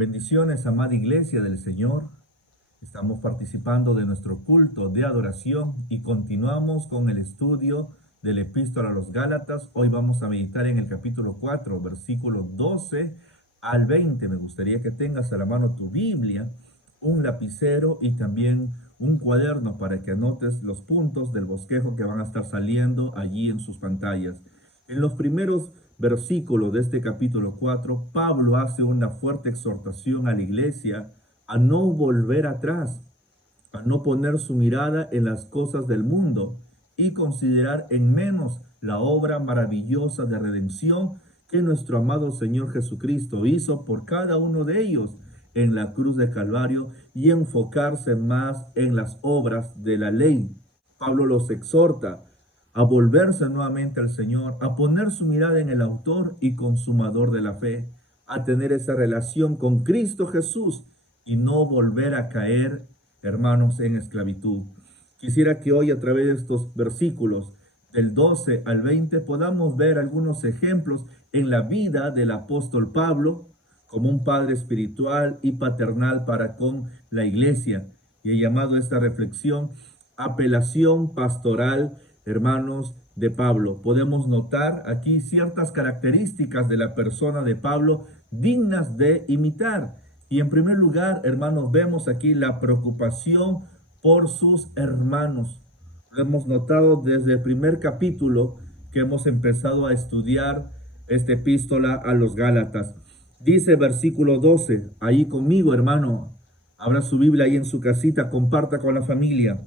Bendiciones, amada iglesia del Señor. Estamos participando de nuestro culto de adoración y continuamos con el estudio del Epístola a los Gálatas. Hoy vamos a meditar en el capítulo 4, versículo 12 al 20. Me gustaría que tengas a la mano tu Biblia, un lapicero y también un cuaderno para que anotes los puntos del bosquejo que van a estar saliendo allí en sus pantallas. En los primeros versículos de este capítulo 4, Pablo hace una fuerte exhortación a la iglesia a no volver atrás, a no poner su mirada en las cosas del mundo y considerar en menos la obra maravillosa de redención que nuestro amado Señor Jesucristo hizo por cada uno de ellos en la cruz de Calvario y enfocarse más en las obras de la ley. Pablo los exhorta a volverse nuevamente al Señor, a poner su mirada en el autor y consumador de la fe, a tener esa relación con Cristo Jesús y no volver a caer, hermanos, en esclavitud. Quisiera que hoy a través de estos versículos del 12 al 20 podamos ver algunos ejemplos en la vida del apóstol Pablo como un padre espiritual y paternal para con la iglesia. Y he llamado esta reflexión apelación pastoral, hermanos, de Pablo. Podemos notar aquí ciertas características de la persona de Pablo dignas de imitar. Y en primer lugar, hermanos, vemos aquí la preocupación por sus hermanos. Lo hemos notado desde el primer capítulo que hemos empezado a estudiar esta epístola a los Gálatas. Dice versículo 12, ahí conmigo, hermano, abra su Biblia ahí en su casita, comparta con la familia.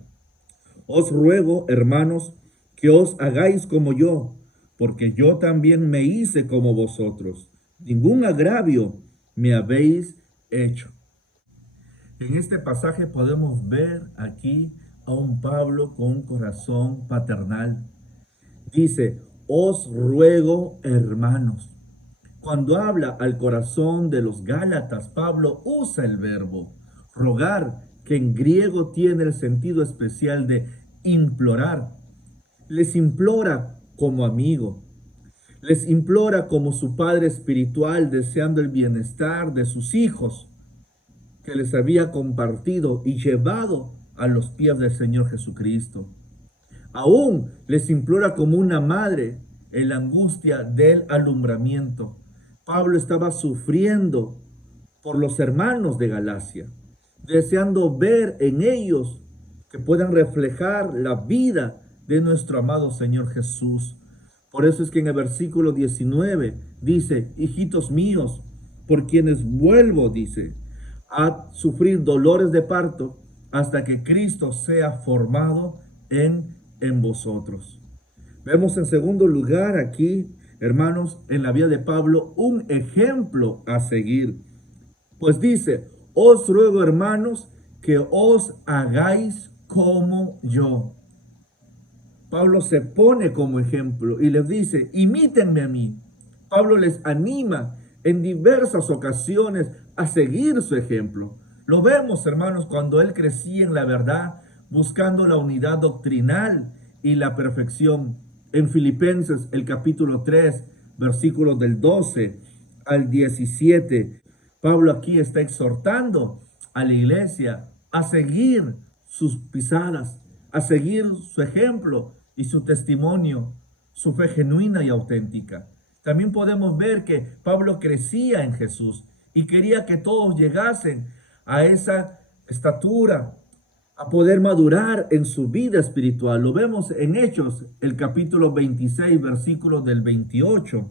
Os ruego, hermanos, que os hagáis como yo, porque yo también me hice como vosotros. Ningún agravio me habéis hecho. En este pasaje podemos ver aquí a un Pablo con un corazón paternal. Dice, os ruego, hermanos. Cuando habla al corazón de los Gálatas, Pablo usa el verbo rogar, que en griego tiene el sentido especial de implorar. Les implora como amigo, les implora como su padre espiritual, deseando el bienestar de sus hijos que les había compartido y llevado a los pies del Señor Jesucristo. Aún les implora como una madre en la angustia del alumbramiento. Pablo estaba sufriendo por los hermanos de Galacia, deseando ver en ellos que puedan reflejar la vida de nuestro amado Señor Jesús. Por eso es que en el versículo 19 dice, hijitos míos, por quienes vuelvo, dice, a sufrir dolores de parto hasta que Cristo sea formado en vosotros. Vemos en segundo lugar aquí, hermanos, en la vida de Pablo, un ejemplo a seguir. Pues dice, os ruego, hermanos, que os hagáis como yo. Pablo se pone como ejemplo y les dice, imítenme a mí. Pablo les anima en diversas ocasiones a seguir su ejemplo. Lo vemos, hermanos, cuando él crecía en la verdad, buscando la unidad doctrinal y la perfección. En Filipenses, el capítulo 3, versículos del 12 al 17, Pablo aquí está exhortando a la iglesia a seguir sus pisadas, a seguir su ejemplo y su testimonio, su fe genuina y auténtica. También podemos ver que Pablo crecía en Jesús y quería que todos llegasen a esa estatura, a poder madurar en su vida espiritual. Lo vemos en Hechos, el capítulo 26, versículos del 28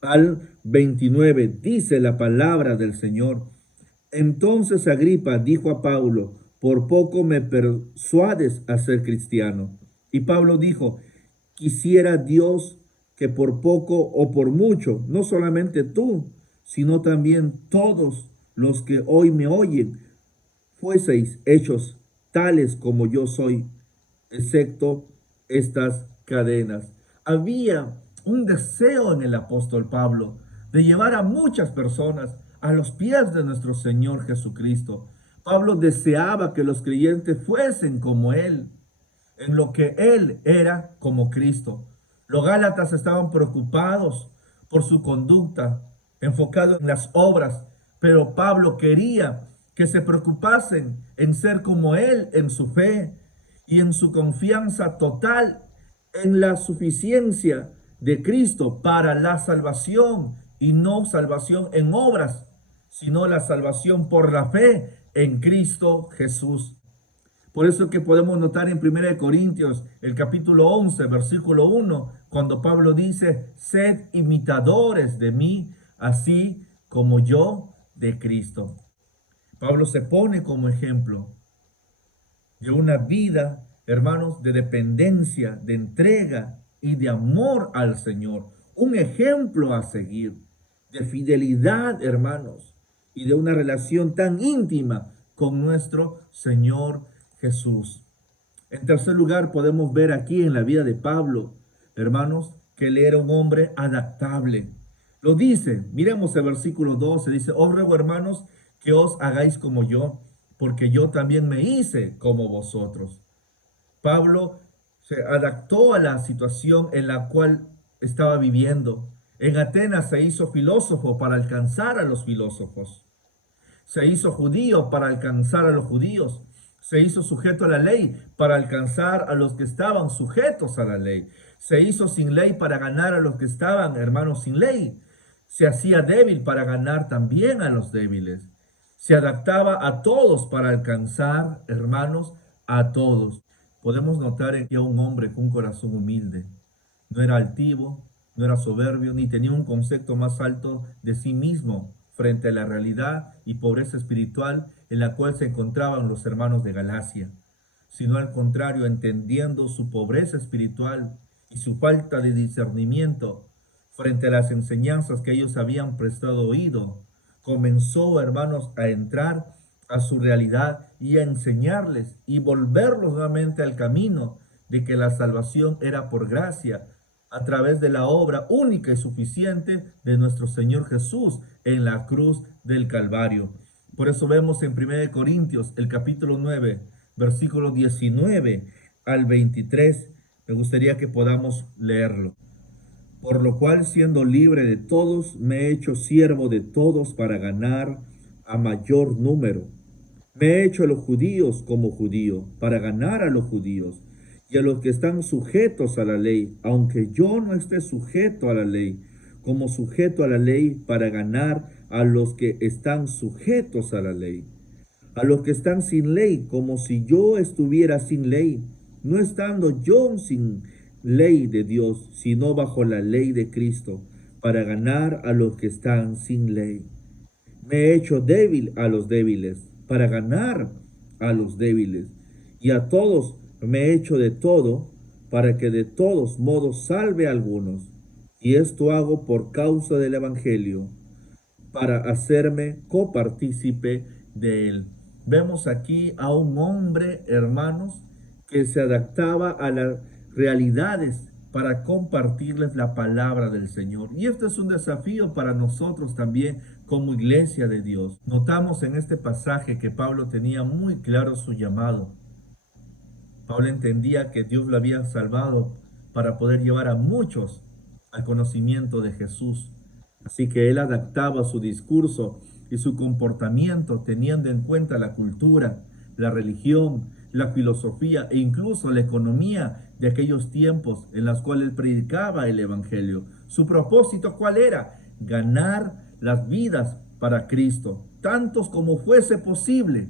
al 29. Dice la palabra del Señor. Entonces Agripa dijo a Pablo, por poco me persuades a ser cristiano. Y Pablo dijo, quisiera Dios que por poco o por mucho, no solamente tú, sino también todos los que hoy me oyen, fueseis hechos tales como yo soy, excepto estas cadenas. Había un deseo en el apóstol Pablo de llevar a muchas personas a los pies de nuestro Señor Jesucristo. Pablo deseaba que los creyentes fuesen como él, en lo que él era como Cristo. Los Gálatas estaban preocupados por su conducta, enfocado en las obras, Pero Pablo quería que se preocupasen en ser como él en su fe y en su confianza total en la suficiencia de Cristo para la salvación, y no salvación en obras, sino la salvación por la fe en Cristo Jesús. Por eso que podemos notar en 1 Corintios, el capítulo 11, versículo 1, cuando Pablo dice: sed imitadores de mí, así como yo de Cristo. Pablo se pone como ejemplo de una vida, hermanos, de dependencia, de entrega y de amor al Señor. Un ejemplo a seguir, de fidelidad, hermanos, y de una relación tan íntima con nuestro Señor Jesús. En tercer lugar, podemos ver aquí en la vida de Pablo, hermanos, que él era un hombre adaptable. Lo dice, miremos el versículo 12, dice: os ruego, hermanos, que os hagáis como yo, porque yo también me hice como vosotros. Pablo se adaptó a la situación en la cual estaba viviendo. En Atenas se hizo filósofo para alcanzar a los filósofos. Se hizo judío para alcanzar a los judíos. Se hizo sujeto a la ley para alcanzar a los que estaban sujetos a la ley. Se hizo sin ley para ganar a los que estaban, hermanos, sin ley. Se hacía débil para ganar también a los débiles. Se adaptaba a todos para alcanzar, hermanos, a todos. Podemos notar en que un hombre con un corazón humilde. No era altivo, no era soberbio, ni tenía un concepto más alto de sí mismo frente a la realidad y pobreza espiritual en la cual se encontraban los hermanos de Galacia, sino al contrario, entendiendo su pobreza espiritual y su falta de discernimiento frente a las enseñanzas que ellos habían prestado oído, comenzó, hermanos, a entrar a su realidad y a enseñarles y volverlos nuevamente al camino de que la salvación era por gracia, a través de la obra única y suficiente de nuestro Señor Jesús en la cruz del Calvario. Por eso vemos en 1 Corintios, el capítulo 9, versículo 19 al 23. Me gustaría que podamos leerlo. Por lo cual, siendo libre de todos, me he hecho siervo de todos para ganar a mayor número. Me he hecho a los judíos como judío, para ganar a los judíos, y a los que están sujetos a la ley, aunque yo no esté sujeto a la ley, como sujeto a la ley, para ganar a los que están sujetos a la ley. A los que están sin ley, como si yo estuviera sin ley, no estando yo sin ley de Dios, sino bajo la ley de Cristo, para ganar a los que están sin ley. Me he hecho débil a los débiles, para ganar a los débiles, y a todos me he hecho de todo, para que de todos modos salve a algunos. Y esto hago por causa del Evangelio, para hacerme copartícipe de él. Vemos aquí a un hombre, hermanos, que se adaptaba a las realidades para compartirles la palabra del Señor. Y esto es un desafío para nosotros también como iglesia de Dios. Notamos en este pasaje que Pablo tenía muy claro su llamado. Pablo entendía que Dios lo había salvado para poder llevar a muchos al conocimiento de Jesús. Así que él adaptaba su discurso y su comportamiento teniendo en cuenta la cultura, la religión, la filosofía e incluso la economía de aquellos tiempos en los cuales predicaba el Evangelio. Su propósito, ¿cuál era? Ganar las vidas para Cristo, tantos como fuese posible.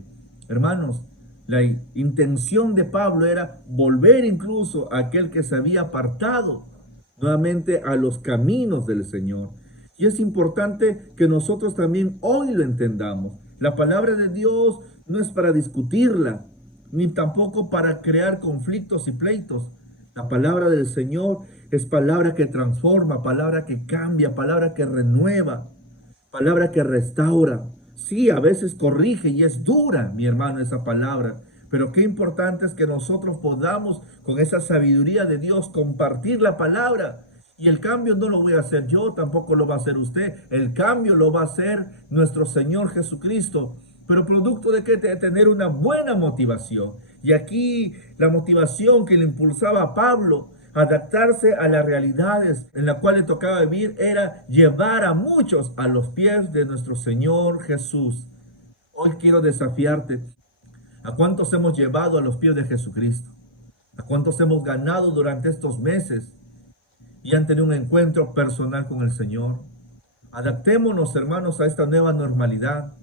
Hermanos, la intención de Pablo era volver incluso a aquel que se había apartado nuevamente a los caminos del Señor. Y es importante que nosotros también hoy lo entendamos. La palabra de Dios no es para discutirla, ni tampoco para crear conflictos y pleitos. La palabra del Señor es palabra que transforma, palabra que cambia, palabra que renueva, palabra que restaura. Sí, a veces corrige y es dura, mi hermano, esa palabra. Pero qué importante es que nosotros podamos, con esa sabiduría de Dios, compartir la palabra. Y el cambio no lo voy a hacer yo, tampoco lo va a hacer usted. El cambio lo va a hacer nuestro Señor Jesucristo. Pero producto de que de tener una buena motivación. Y aquí la motivación que le impulsaba a Pablo adaptarse a las realidades en las cuales tocaba vivir, era llevar a muchos a los pies de nuestro Señor Jesús. Hoy quiero desafiarte. ¿A cuántos hemos llevado a los pies de Jesucristo? ¿A cuántos hemos ganado durante estos meses y han tenido un encuentro personal con el Señor? Adaptémonos, hermanos, a esta nueva normalidad.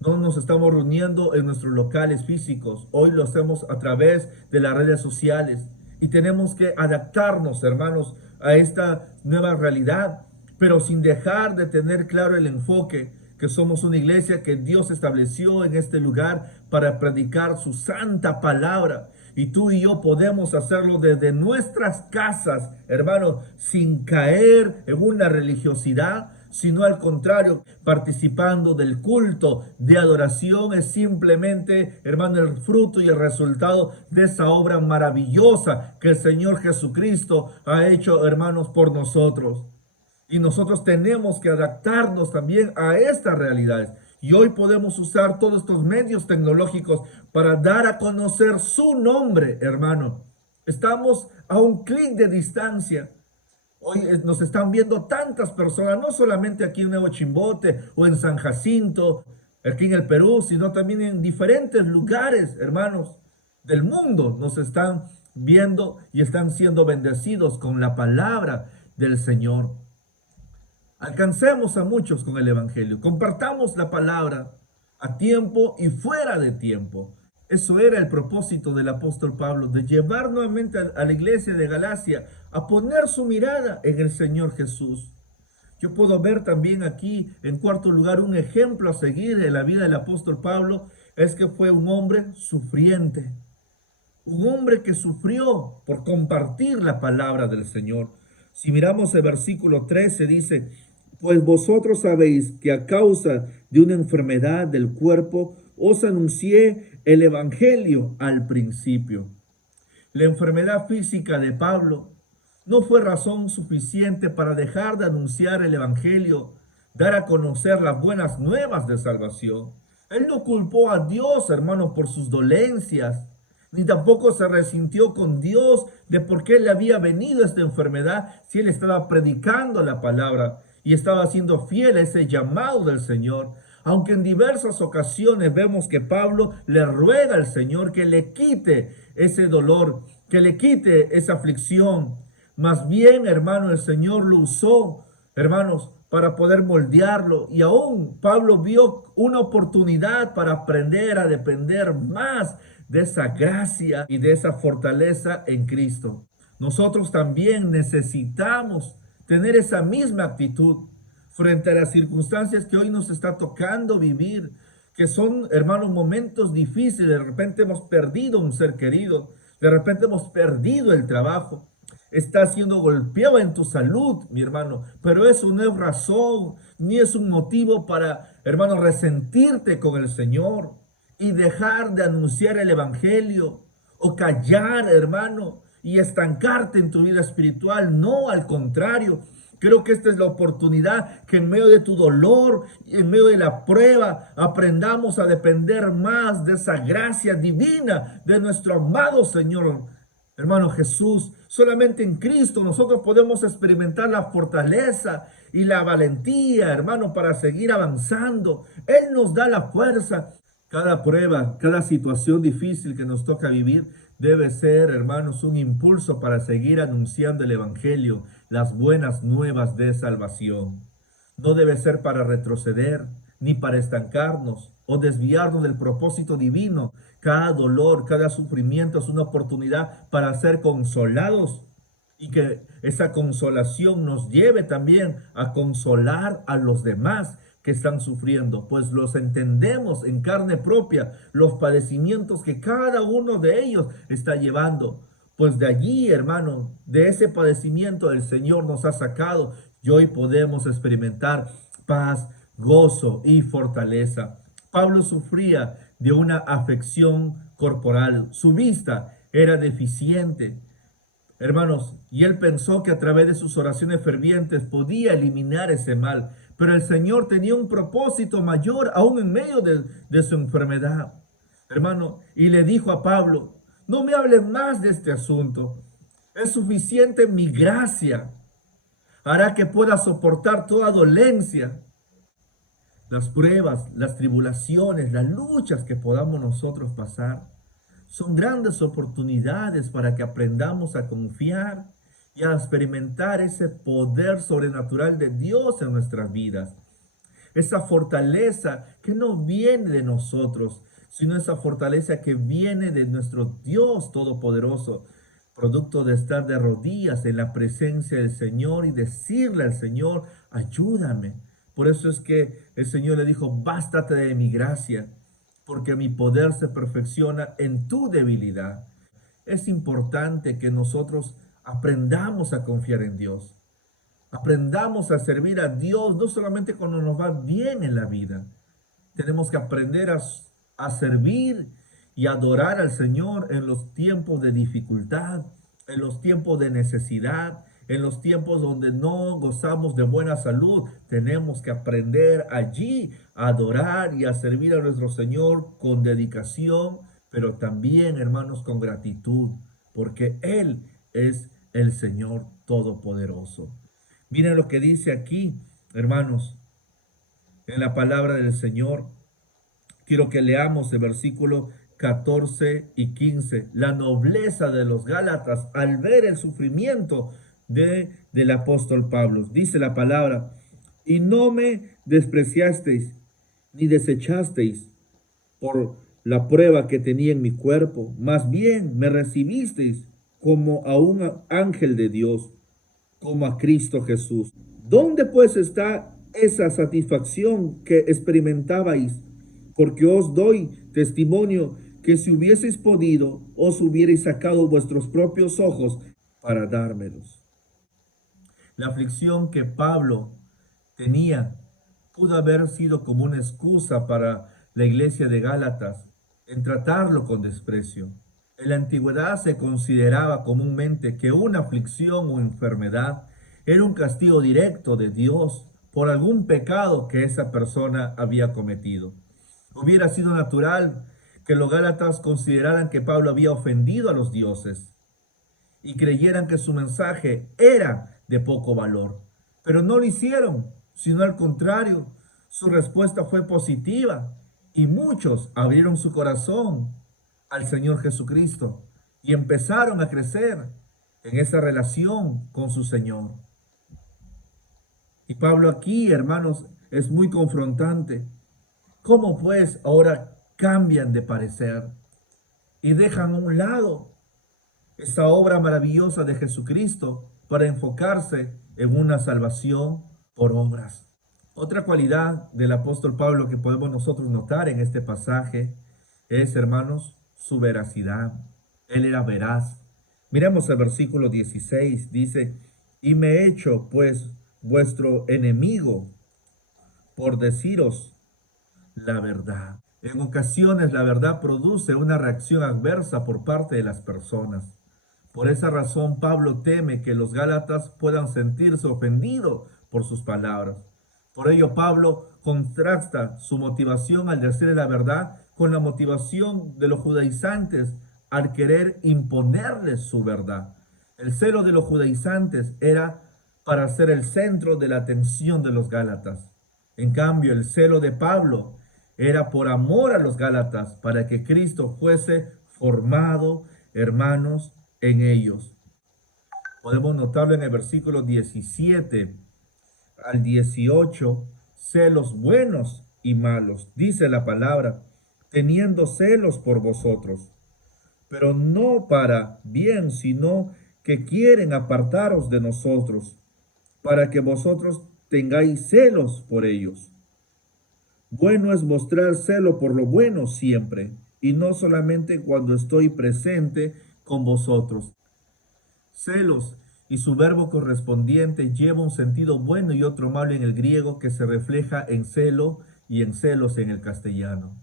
No nos estamos reuniendo en nuestros locales físicos. Hoy lo hacemos a través de las redes sociales. Y tenemos que adaptarnos, hermanos, a esta nueva realidad, pero sin dejar de tener claro el enfoque, que somos una iglesia que Dios estableció en este lugar para predicar su santa palabra. Y tú y yo podemos hacerlo desde nuestras casas, hermanos, sin caer en una religiosidad, sino al contrario, participando del culto de adoración es simplemente, hermano, el fruto y el resultado de esa obra maravillosa que el Señor Jesucristo ha hecho, hermanos, por nosotros. Y nosotros tenemos que adaptarnos también a estas realidades. Y hoy podemos usar todos estos medios tecnológicos para dar a conocer su nombre, hermano. Estamos a un clic de distancia. Hoy nos están viendo tantas personas, no solamente aquí en Nuevo Chimbote o en San Jacinto, aquí en el Perú, sino también en diferentes lugares, hermanos, del mundo. Nos están viendo y están siendo bendecidos con la palabra del Señor. Alcancemos a muchos con el Evangelio. Compartamos la palabra a tiempo y fuera de tiempo. Eso era el propósito del apóstol Pablo, de llevar nuevamente a la iglesia de Galacia a poner su mirada en el Señor Jesús. Yo puedo ver también aquí, en cuarto lugar, un ejemplo a seguir en la vida del apóstol Pablo, es que fue un hombre sufriente. Un hombre que sufrió por compartir la palabra del Señor. Si miramos el versículo 13, dice: pues vosotros sabéis que a causa de una enfermedad del cuerpo os anuncié el evangelio al principio. La enfermedad física de Pablo no fue razón suficiente para dejar de anunciar el evangelio, dar a conocer las buenas nuevas de salvación. Él no culpó a Dios, hermano, por sus dolencias, ni tampoco se resintió con Dios de por qué le había venido esta enfermedad si él estaba predicando la palabra y estaba siendo fiel a ese llamado del Señor. Aunque en diversas ocasiones vemos que Pablo le ruega al Señor que le quite ese dolor, que le quite esa aflicción. Más bien, hermano, el Señor lo usó, hermanos, para poder moldearlo. Y aún Pablo vio una oportunidad para aprender a depender más de esa gracia y de esa fortaleza en Cristo. Nosotros también necesitamos tener esa misma actitud frente a las circunstancias que hoy nos está tocando vivir, que son, hermanos, momentos difíciles. De repente hemos perdido un ser querido, de repente hemos perdido el trabajo, estás siendo golpeado en tu salud, mi hermano, pero eso no es razón, ni es un motivo para, hermano, resentirte con el Señor y dejar de anunciar el evangelio o callar, hermano, y estancarte en tu vida espiritual. No, al contrario. Creo que esta es la oportunidad que en medio de tu dolor, en medio de la prueba, aprendamos a depender más de esa gracia divina de nuestro amado Señor, hermano Jesús. Solamente en Cristo nosotros podemos experimentar la fortaleza y la valentía, hermano, para seguir avanzando. Él nos da la fuerza. Cada prueba, cada situación difícil que nos toca vivir debe ser, hermanos, un impulso para seguir anunciando el evangelio, las buenas nuevas de salvación. No debe ser para retroceder, ni para estancarnos o desviarnos del propósito divino. Cada dolor, cada sufrimiento es una oportunidad para ser consolados y que esa consolación nos lleve también a consolar a los demás que están sufriendo, pues los entendemos en carne propia, los padecimientos que cada uno de ellos está llevando. Pues de allí, hermano, de ese padecimiento el Señor nos ha sacado y hoy podemos experimentar paz, gozo y fortaleza. Pablo sufría de una afección corporal, su vista era deficiente, hermanos, y él pensó que a través de sus oraciones fervientes podía eliminar ese mal. Pero el Señor tenía un propósito mayor aún en medio de su enfermedad, hermano. Y le dijo a Pablo: no me hables más de este asunto. Es suficiente mi gracia. Hará que pueda soportar toda dolencia. Las pruebas, las tribulaciones, las luchas que podamos nosotros pasar son grandes oportunidades para que aprendamos a confiar y a experimentar ese poder sobrenatural de Dios en nuestras vidas. Esa fortaleza que no viene de nosotros, sino esa fortaleza que viene de nuestro Dios Todopoderoso, producto de estar de rodillas en la presencia del Señor y decirle al Señor, ayúdame. Por eso es que el Señor le dijo, bástate de mi gracia, porque mi poder se perfecciona en tu debilidad. Es importante que nosotros aprendamos a confiar en Dios. Aprendamos a servir a Dios, no solamente cuando nos va bien en la vida. Tenemos que aprender a servir y adorar al Señor en los tiempos de dificultad, en los tiempos de necesidad, en los tiempos donde no gozamos de buena salud. Tenemos que aprender allí a adorar y a servir a nuestro Señor con dedicación, pero también, hermanos, con gratitud, porque Él es el Señor Todopoderoso. Miren lo que dice aquí, hermanos, en la palabra del Señor. Quiero que leamos el versículo 14 y 15. La nobleza de los Gálatas al ver el sufrimiento del apóstol Pablo. Dice la palabra, y no me despreciasteis ni desechasteis por la prueba que tenía en mi cuerpo, más bien me recibisteis como a un ángel de Dios, como a Cristo Jesús. ¿Dónde pues está esa satisfacción que experimentabais? Porque os doy testimonio que si hubieseis podido, os hubierais sacado vuestros propios ojos para dármelos. La aflicción que Pablo tenía pudo haber sido como una excusa para la iglesia de Gálatas en tratarlo con desprecio. En la antigüedad se consideraba comúnmente que una aflicción o enfermedad era un castigo directo de Dios por algún pecado que esa persona había cometido. Hubiera sido natural que los gálatas consideraran que Pablo había ofendido a los dioses y creyeran que su mensaje era de poco valor. Pero no lo hicieron, sino al contrario, su respuesta fue positiva y muchos abrieron su corazón al Señor Jesucristo y empezaron a crecer en esa relación con su Señor. Y Pablo aquí, hermanos, es muy confrontante. ¿Cómo pues ahora cambian de parecer y dejan a un lado esa obra maravillosa de Jesucristo para enfocarse en una salvación por obras? Otra cualidad del apóstol Pablo que podemos nosotros notar en este pasaje es, hermanos, su veracidad. Él era veraz. Miremos el versículo 16, dice, y me he hecho pues vuestro enemigo por deciros la verdad. En ocasiones la verdad produce una reacción adversa por parte de las personas. Por esa razón Pablo teme que los gálatas puedan sentirse ofendidos por sus palabras. Por ello Pablo contrasta su motivación al decir la verdad con la motivación de los judaizantes al querer imponerles su verdad. El celo de los judaizantes era para ser el centro de la atención de los gálatas. En cambio, el celo de Pablo era por amor a los gálatas, para que Cristo fuese formado, hermanos, en ellos. Podemos notarlo en el versículo 17 al 18, celos buenos y malos, dice la palabra, teniendo celos por vosotros, pero no para bien, sino que quieren apartaros de nosotros, para que vosotros tengáis celos por ellos. Bueno es mostrar celo por lo bueno siempre, y no solamente cuando estoy presente con vosotros. Celos y su verbo correspondiente lleva un sentido bueno y otro malo en el griego que se refleja en celo y en celos en el castellano.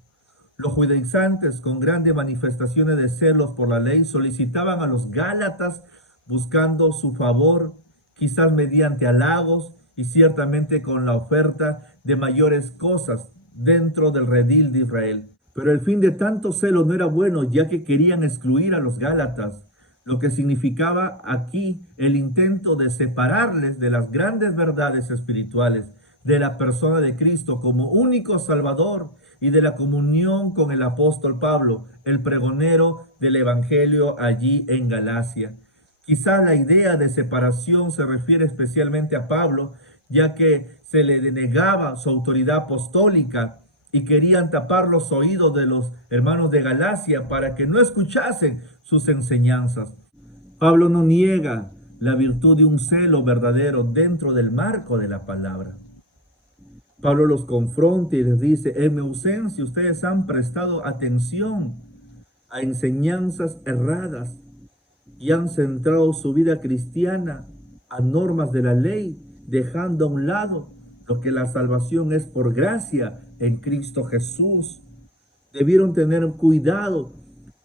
Los judaizantes, con grandes manifestaciones de celos por la ley, solicitaban a los gálatas buscando su favor, quizás mediante halagos y ciertamente con la oferta de mayores cosas dentro del redil de Israel. Pero el fin de tanto celo no era bueno, ya que querían excluir a los gálatas lo que significaba aquí el intento de separarles de las grandes verdades espirituales, de la persona de Cristo como único Salvador y de la comunión con el apóstol Pablo, el pregonero del Evangelio allí en Galacia. Quizás la idea de separación se refiere especialmente a Pablo, ya que se le denegaba su autoridad apostólica y querían tapar los oídos de los hermanos de Galacia para que no escuchasen sus enseñanzas. Pablo no niega la virtud de un celo verdadero dentro del marco de la palabra. Pablo los confronta y les dice: en mi ausencia ustedes han prestado atención a enseñanzas erradas y han centrado su vida cristiana a normas de la ley, dejando a un lado lo que la salvación es por gracia en Cristo Jesús. Debieron tener cuidado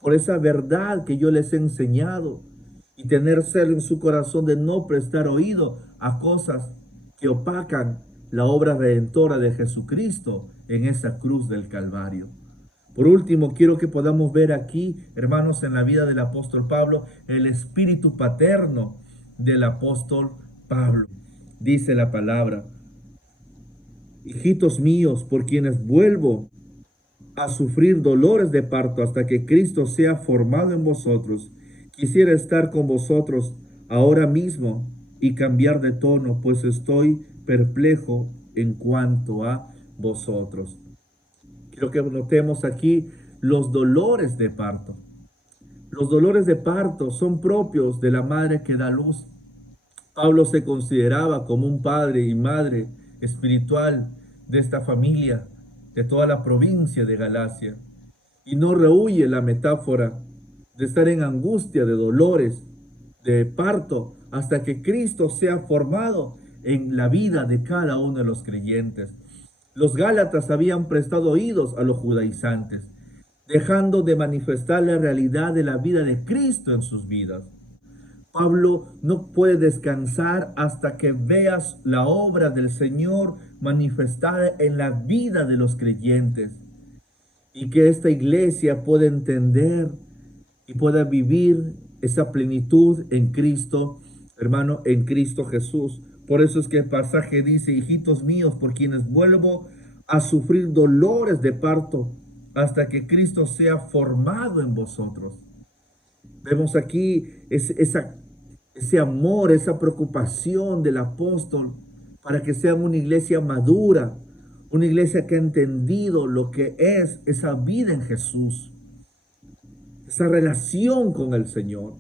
por esa verdad que yo les he enseñado y tener celo en su corazón de no prestar oído a cosas que opacan la obra redentora de Jesucristo en esa cruz del Calvario. Por último, quiero que podamos ver aquí, hermanos, en la vida del apóstol Pablo, el espíritu paterno del apóstol Pablo. Dice la palabra: hijitos míos, por quienes vuelvo a sufrir dolores de parto hasta que Cristo sea formado en vosotros. Quisiera estar con vosotros ahora mismo y cambiar de tono, pues estoy perplejo en cuanto a vosotros. Quiero que notemos aquí los dolores de parto. Los dolores de parto son propios de la madre que da luz. Pablo se consideraba como un padre y madre espiritual de esta familia, de toda la provincia de Galacia, y no rehúye la metáfora de estar en angustia, de dolores, de parto, hasta que Cristo sea formado en la vida de cada uno de los creyentes. Los Gálatas habían prestado oídos a los judaizantes, dejando de manifestar la realidad de la vida de Cristo en sus vidas. Pablo no puede descansar hasta que veas la obra del Señor manifestada en la vida de los creyentes y que esta iglesia pueda entender y pueda vivir esa plenitud en Cristo, hermano, en Cristo Jesús. Por eso es que el pasaje dice: hijitos míos, por quienes vuelvo a sufrir dolores de parto hasta que Cristo sea formado en vosotros. Vemos aquí ese amor, esa preocupación del apóstol para que sean una iglesia madura, una iglesia que ha entendido lo que es esa vida en Jesús, esa relación con el Señor.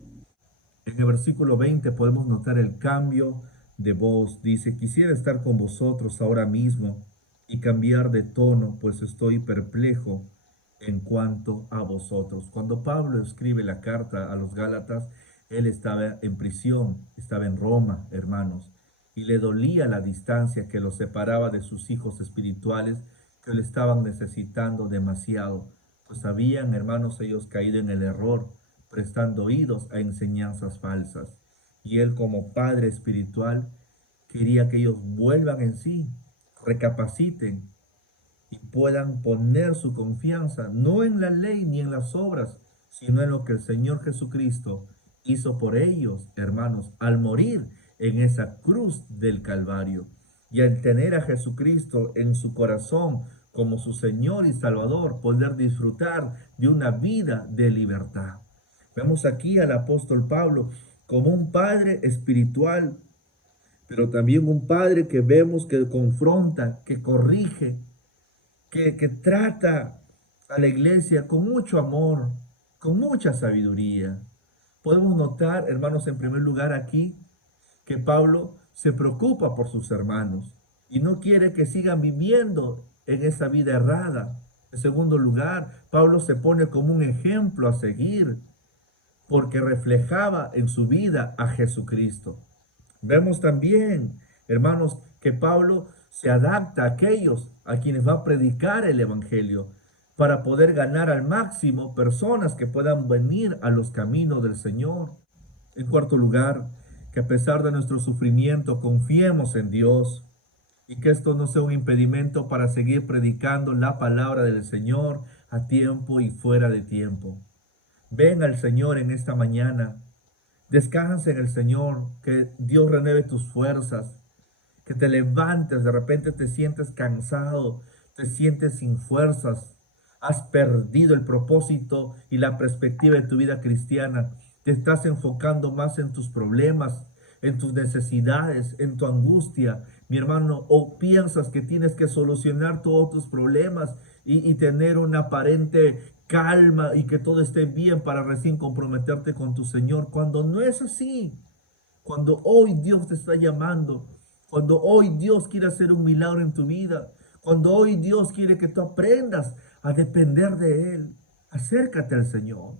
En el versículo 20 podemos notar el cambio de voz. Dice: quisiera estar con vosotros ahora mismo y cambiar de tono, pues estoy perplejo en cuanto a vosotros. Cuando Pablo escribe la carta a los Gálatas, él estaba en prisión, estaba en Roma, hermanos, y le dolía la distancia que lo separaba de sus hijos espirituales que le estaban necesitando demasiado, pues habían, hermanos, ellos caído en el error, prestando oídos a enseñanzas falsas. Y él, como padre espiritual, quería que ellos vuelvan en sí, recapaciten y puedan poner su confianza no en la ley ni en las obras, sino en lo que el Señor Jesucristo hizo por ellos, hermanos, al morir en esa cruz del Calvario. Y al tener a Jesucristo en su corazón como su Señor y Salvador, poder disfrutar de una vida de libertad. Vemos aquí al apóstol Pablo como un padre espiritual, pero también un padre que vemos que confronta, que corrige, que trata a la iglesia con mucho amor, con mucha sabiduría. Podemos notar, hermanos, en primer lugar aquí, que Pablo se preocupa por sus hermanos y no quiere que sigan viviendo en esa vida errada. En segundo lugar, Pablo se pone como un ejemplo a seguir porque reflejaba en su vida a Jesucristo. Vemos también, hermanos, que Pablo se adapta a aquellos a quienes va a predicar el Evangelio para poder ganar al máximo personas que puedan venir a los caminos del Señor. En cuarto lugar, que a pesar de nuestro sufrimiento confiemos en Dios y que esto no sea un impedimento para seguir predicando la palabra del Señor a tiempo y fuera de tiempo. Ven al Señor en esta mañana Descansa en el Señor, que Dios renueve tus fuerzas, que te levantes, de repente te sientes cansado, te sientes sin fuerzas, has perdido el propósito y la perspectiva de tu vida cristiana, te estás enfocando más en tus problemas, en tus necesidades, en tu angustia, mi hermano, o piensas que tienes que solucionar todos tus problemas y tener una aparente calma y que todo esté bien para recién comprometerte con tu Señor, cuando no es así. Cuando hoy Dios te está llamando, cuando hoy Dios quiere hacer un milagro en tu vida, cuando hoy Dios quiere que tú aprendas a depender de Él, acércate al Señor.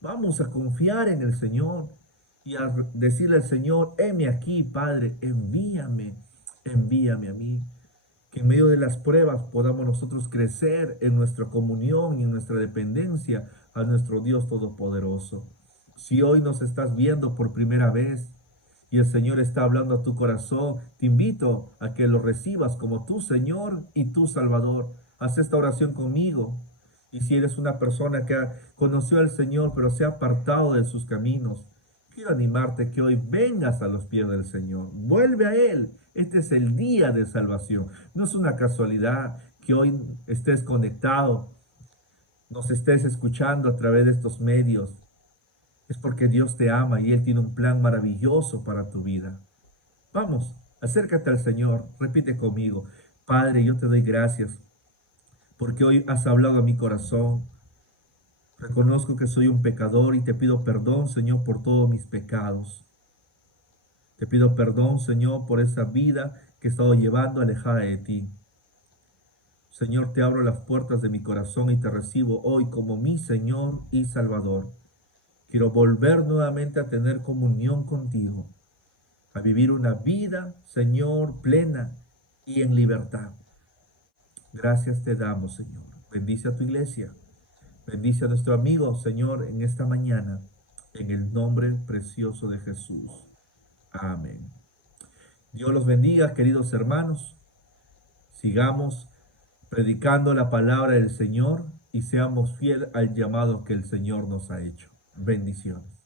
Vamos a confiar en el Señor y a decirle al Señor, heme aquí, Padre, envíame a mí. Que en medio de las pruebas podamos nosotros crecer en nuestra comunión y en nuestra dependencia a nuestro Dios Todopoderoso. Si hoy nos estás viendo por primera vez y el Señor está hablando a tu corazón, te invito a que lo recibas como tu Señor y tu Salvador. Haz esta oración conmigo. Y si eres una persona que conoció al Señor pero se ha apartado de sus caminos, quiero animarte que hoy vengas a los pies del Señor. Vuelve a Él. Este es el día de salvación. No es una casualidad que hoy estés conectado, nos estés escuchando a través de estos medios. Es porque Dios te ama y Él tiene un plan maravilloso para tu vida. Vamos, acércate al Señor. Repite conmigo. Padre, yo te doy gracias porque hoy has hablado a mi corazón. Reconozco que soy un pecador y te pido perdón, Señor, por todos mis pecados. Te pido perdón, Señor, por esa vida que he estado llevando alejada de ti. Señor, te abro las puertas de mi corazón y te recibo hoy como mi Señor y Salvador. Quiero volver nuevamente a tener comunión contigo, a vivir una vida, Señor, plena y en libertad. Gracias te damos, Señor. Bendice a tu iglesia. Bendice a nuestro amigo, Señor, en esta mañana, en el nombre precioso de Jesús. Amén. Dios los bendiga, queridos hermanos. Sigamos predicando la palabra del Señor y seamos fieles al llamado que el Señor nos ha hecho. Bendiciones.